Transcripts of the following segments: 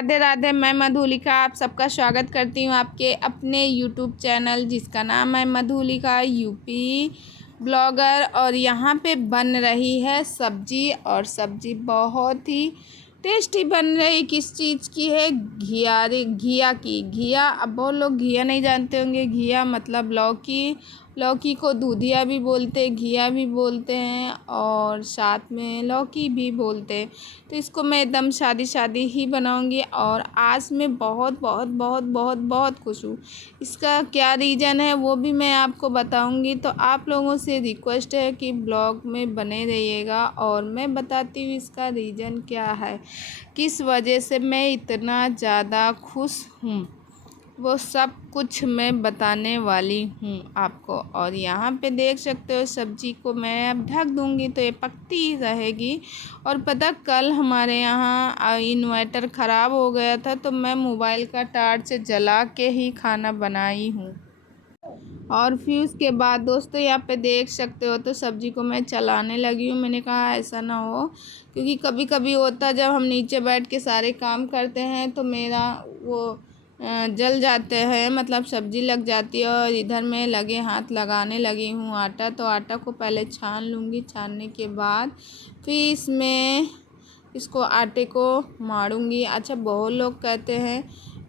राधे राधे। मैं मधुलिका आप सबका स्वागत करती हूँ आपके अपने यूट्यूब चैनल जिसका नाम है मधुलिका यूपी ब्लॉगर। और यहाँ पे बन रही है सब्जी और सब्जी बहुत ही टेस्टी बन रही। किस चीज़ की है? घिया की। घिया, अब बहुत लोग घिया नहीं जानते होंगे। घिया मतलब लौकी। लौकी को दूधिया भी बोलते, घिया भी बोलते हैं और साथ में लौकी भी बोलते हैं। तो इसको मैं एकदम शादी ही बनाऊंगी और आज मैं बहुत बहुत बहुत बहुत बहुत खुश हूँ। इसका क्या रीज़न है वो भी मैं आपको बताऊंगी। तो आप लोगों से रिक्वेस्ट है कि ब्लॉग में बने रहिएगा और मैं बताती हूँ इसका रीज़न क्या है, किस वजह से मैं इतना ज़्यादा खुश हूँ, वो सब कुछ मैं बताने वाली हूँ आपको। और यहाँ पे देख सकते हो सब्जी को मैं अब ढक दूँगी तो ये पकती रहेगी। और पता कल हमारे यहाँ इन्वर्टर ख़राब हो गया था तो मैं मोबाइल का टार्च जला के ही खाना बनाई हूँ। और फिर उसके बाद दोस्तों यहाँ पे देख सकते हो तो सब्ज़ी को मैं चलाने लगी हूँ। मैंने कहा ऐसा ना हो, क्योंकि कभी कभी होता जब हम नीचे बैठ के सारे काम करते हैं तो मेरा वो जल जाते हैं, मतलब सब्ज़ी लग जाती है। और इधर मैं लगे हाथ लगाने लगी हूँ आटा। तो आटा को पहले छान लूँगी, छानने के बाद फिर इसको आटे को मारूँगी। अच्छा, बहुत लोग कहते हैं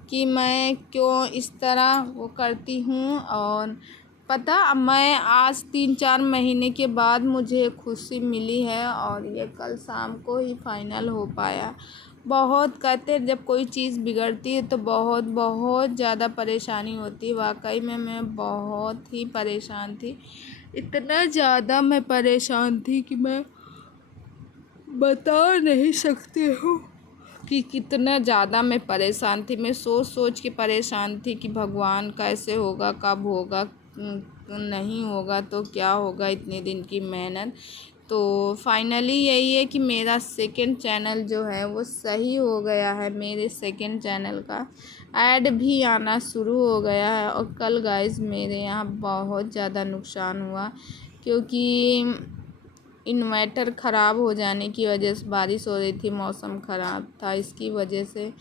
कि मैं क्यों इस तरह वो करती हूँ। और पता मैं आज 3-4 महीने के बाद मुझे खुशी मिली है और ये कल शाम को ही फाइनल हो पाया। बहुत कहते हैं जब कोई चीज़ बिगड़ती है तो बहुत बहुत ज़्यादा परेशानी होती है। वाकई में मैं बहुत ही परेशान थी, इतना ज़्यादा मैं परेशान थी कि मैं बता नहीं सकती हूँ कि कितना ज़्यादा मैं परेशान थी। मैं सोच के परेशान थी कि भगवान कैसे होगा, कब होगा, नहीं होगा तो क्या होगा, इतने दिन की मेहनत। तो फाइनली यही है कि मेरा सेकंड चैनल जो है वो सही हो गया है। मेरे सेकंड चैनल का ऐड भी आना शुरू हो गया है। और कल गाइस मेरे यहाँ बहुत ज़्यादा नुकसान हुआ, क्योंकि इन्वर्टर ख़राब हो जाने की वजह से, बारिश हो रही थी, मौसम ख़राब था, इसकी वजह से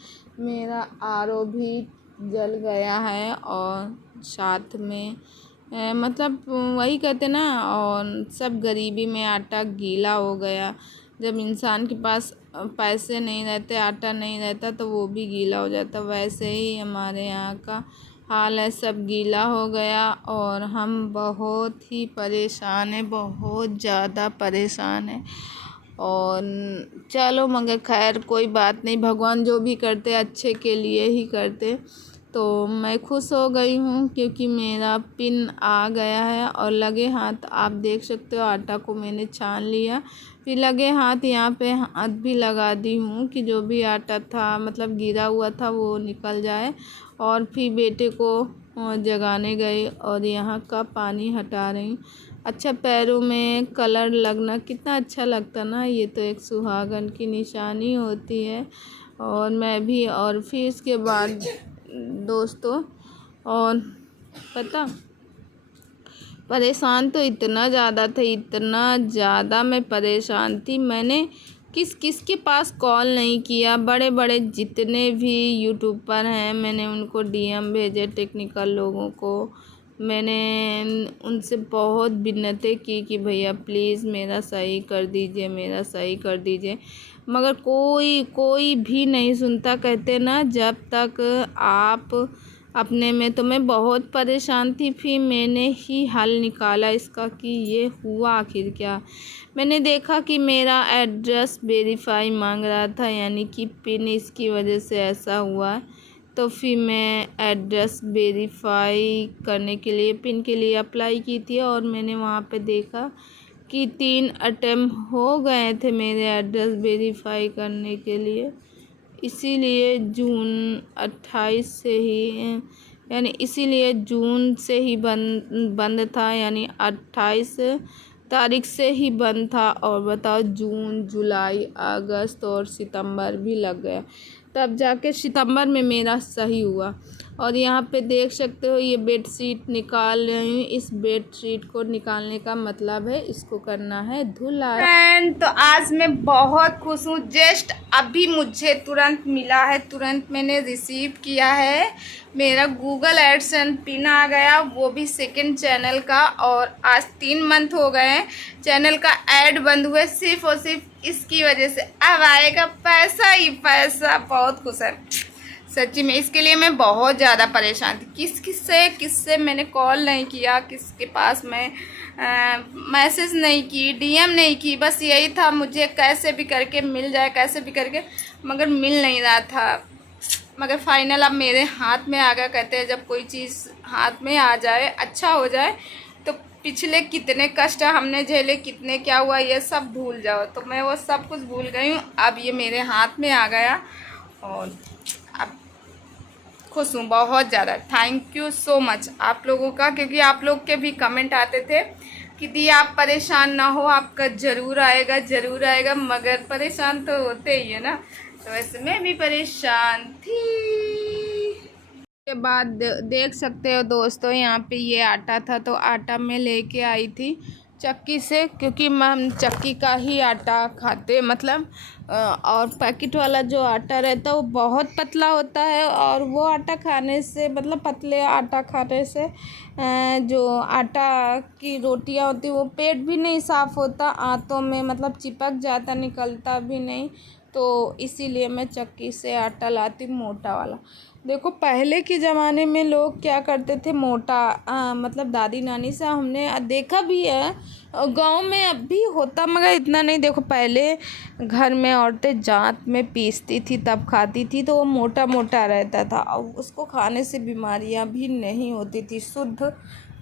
मेरा आरओ भी जल गया है। और साथ में मतलब वही कहते ना, और सब गरीबी में आटा गीला हो गया। जब इंसान के पास पैसे नहीं रहते, आटा नहीं रहता तो वो भी गीला हो जाता। वैसे ही हमारे यहाँ का हाल है, सब गीला हो गया और हम बहुत ही परेशान हैं, बहुत ज़्यादा परेशान हैं। और चलो मगर खैर कोई बात नहीं, भगवान जो भी करते अच्छे के लिए ही करते। तो मैं खुश हो गई हूँ क्योंकि मेरा पिन आ गया है। और लगे हाथ आप देख सकते हो आटा को मैंने छान लिया। फिर लगे हाथ यहाँ पे हाथ भी लगा दी हूँ कि जो भी आटा था मतलब गिरा हुआ था वो निकल जाए। और फिर बेटे को जगाने गई और यहाँ का पानी हटा रही हूँ। अच्छा, पैरों में कलर लगना कितना अच्छा लगता ना, ये तो एक सुहागन की निशानी होती है। और मैं भी, और फिर इसके बाद दोस्तों, और पता परेशान तो इतना ज़्यादा था, इतना ज़्यादा मैं परेशान थी। मैंने किस के पास कॉल नहीं किया, बड़े बड़े जितने भी यूट्यूबर हैं मैंने उनको डीएम भेजे, टेक्निकल लोगों को मैंने उनसे बहुत विनती की कि भैया प्लीज़ मेरा सही कर दीजिए, मेरा सही कर दीजिए। मगर कोई भी नहीं सुनता। कहते ना जब तक आप अपने में, तो मैं बहुत परेशान थी। फिर मैंने ही हल निकाला इसका कि ये हुआ आखिर क्या। मैंने देखा कि मेरा एड्रेस वेरीफाई मांग रहा था, यानी कि पिन, इसकी वजह से ऐसा हुआ। तो फिर मैं एड्रेस वेरीफाई करने के लिए पिन के लिए अप्लाई की थी और मैंने वहाँ पे देखा कि 3 अटेम्प्ट हो गए थे मेरे एड्रेस वेरीफाई करने के लिए। इसीलिए जून 28 से ही, यानी इसीलिए जून से ही बंद था, यानी 28 तारीख से ही बंद था। और बताओ जून, जुलाई, अगस्त और सितंबर भी लग गया, तब जाके सितंबर में मेरा सही हुआ। और यहाँ पे देख सकते हो ये बेड शीट निकाल रही हूँ। इस बेड शीट को निकालने का मतलब है इसको करना है धुलाई। एंड तो आज मैं बहुत खुश हूँ। जस्ट अभी मुझे तुरंत मिला है, तुरंत मैंने रिसीव किया है। मेरा गूगल एडसेंस पिन आ गया, वो भी सेकंड चैनल का। और आज 3 मंथ हो गए हैं चैनल का ऐड बंद हुए, सिर्फ और सिर्फ इसकी वजह से। अब आएगा पैसा ही पैसा। बहुत खुश है सच्ची में। इसके लिए मैं बहुत ज़्यादा परेशान थी। किससे मैंने कॉल नहीं किया, किसके पास मैं मैसेज नहीं की, डीएम नहीं की। बस यही था मुझे कैसे भी करके मिल जाए, कैसे भी करके, मगर मिल नहीं रहा था। मगर फाइनल अब मेरे हाथ में आ गया। कहते हैं जब कोई चीज़ हाथ में आ जाए, अच्छा हो जाए, तो पिछले कितने कष्ट हमने झेले, कितने क्या हुआ, ये सब भूल जाओ। तो मैं वो सब कुछ भूल गई हूँ। अब ये मेरे हाथ में आ गया और अब खुश हूँ बहुत ज़्यादा। थैंक यू सो मच आप लोगों का, क्योंकि आप लोग के भी कमेंट आते थे कि दी आप परेशान ना हो, आपका ज़रूर आएगा ज़रूर आएगा। मगर परेशान तो होते ही है ना, तो वैसे मैं भी परेशान थी। के बाद देख सकते हो दोस्तों, यहाँ पे ये आटा था, तो आटा मैं लेके आई थी चक्की से, क्योंकि हम चक्की का ही आटा खाते, मतलब और पैकेट वाला जो आटा रहता है वो बहुत पतला होता है। और वो आटा खाने से, मतलब पतले आटा खाने से जो आटा की रोटियां होती वो पेट भी नहीं साफ़ होता, आंतों में मतलब चिपक जाता, निकलता भी नहीं। तो इसीलिए मैं चक्की से आटा लाती मोटा वाला। देखो पहले के ज़माने में लोग क्या करते थे, मोटा मतलब दादी नानी से हमने देखा भी है, गांव में अब भी होता मगर इतना नहीं। देखो पहले घर में औरतें जांत में पीसती थी तब खाती थी, तो वो मोटा मोटा रहता था और उसको खाने से बीमारियां भी नहीं होती थी, शुद्ध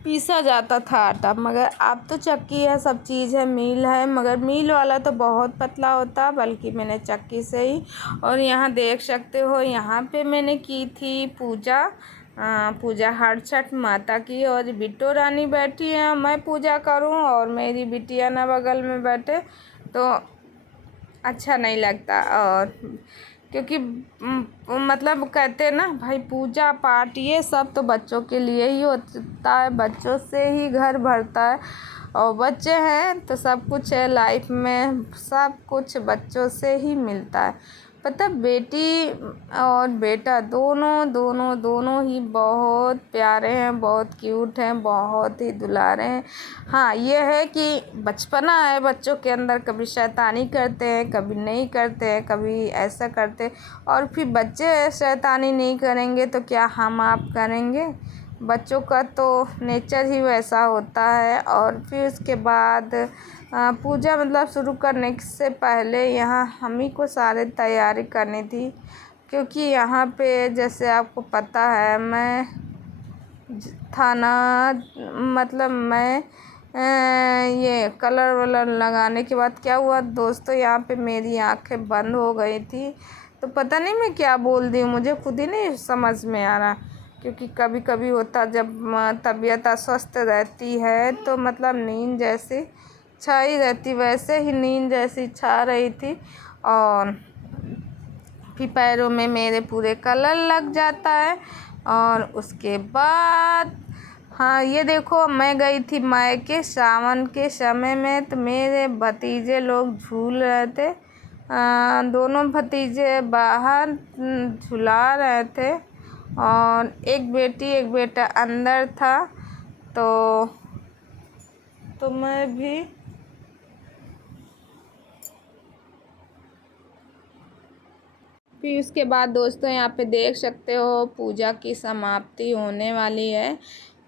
पीसा जाता था आटा। मगर अब तो चक्की है, सब चीज़ है, मील है, मगर मील वाला तो बहुत पतला होता, बल्कि मैंने चक्की से ही। और यहाँ देख सकते हो, यहाँ पे मैंने की थी पूजा पूजा हर छठ माता की। और बिट्टो रानी बैठी है, मैं पूजा करूं और मेरी बिटिया ना बगल में बैठे तो अच्छा नहीं लगता। और क्योंकि मतलब कहते हैं ना भाई, पूजा पाठ ये सब तो बच्चों के लिए ही होता है, बच्चों से ही घर भरता है। और बच्चे हैं तो सब कुछ है लाइफ में, सब कुछ बच्चों से ही मिलता है। पता बेटी और बेटा दोनों ही बहुत प्यारे हैं, बहुत क्यूट हैं, बहुत ही दुलारे हैं। हाँ ये है कि बचपना है बच्चों के अंदर, कभी शैतानी करते हैं, कभी नहीं करते हैं, कभी ऐसा करते। और फिर बच्चे शैतानी नहीं करेंगे तो क्या हम आप करेंगे? बच्चों का तो नेचर ही वैसा होता है। और फिर उसके बाद पूजा मतलब शुरू करने से पहले यहाँ हम ही को सारे तैयारी करनी थी, क्योंकि यहाँ पे जैसे आपको पता है मैं थाना, मतलब मैं ये कलर वलर लगाने के बाद क्या हुआ दोस्तों, यहाँ पे मेरी आंखें बंद हो गई थी। तो पता नहीं मैं क्या बोल दी, मुझे खुद ही नहीं समझ में आ रहा। क्योंकि कभी कभी होता जब तबीयत अस्वस्थ रहती है तो मतलब नींद जैसी छाई रहती, वैसे ही नींद जैसी छा रही थी। और फिर पैरों में मेरे पूरे कलर लग जाता है। और उसके बाद हाँ ये देखो, मैं गई थी मायके सावन के समय में, तो मेरे भतीजे लोग झूल रहे थे। दोनों भतीजे बाहर झुला रहे थे और एक बेटी एक बेटा अंदर था। तो मैं भी फिर उसके बाद दोस्तों यहाँ पे देख सकते हो पूजा की समाप्ति होने वाली है।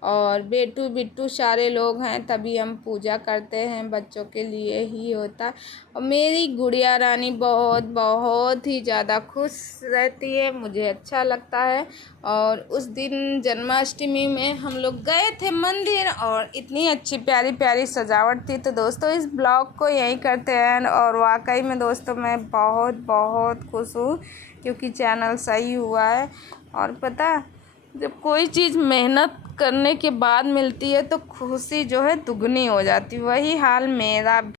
और बेटू बिट्टू सारे लोग हैं, तभी हम पूजा करते हैं, बच्चों के लिए ही होता है। और मेरी गुड़िया रानी बहुत बहुत ही ज़्यादा खुश रहती है, मुझे अच्छा लगता है। और उस दिन जन्माष्टमी में हम लोग गए थे मंदिर और इतनी अच्छी प्यारी प्यारी सजावट थी। तो दोस्तों इस ब्लॉग को यहीं करते हैं। और वाकई में दोस्तों मैं बहुत बहुत खुश हूँ, क्योंकि चैनल सही हुआ है। और पता, जब कोई चीज़ मेहनत करने के बाद मिलती है तो खुशी जो है दुगनी हो जाती है। वही हाल मेरा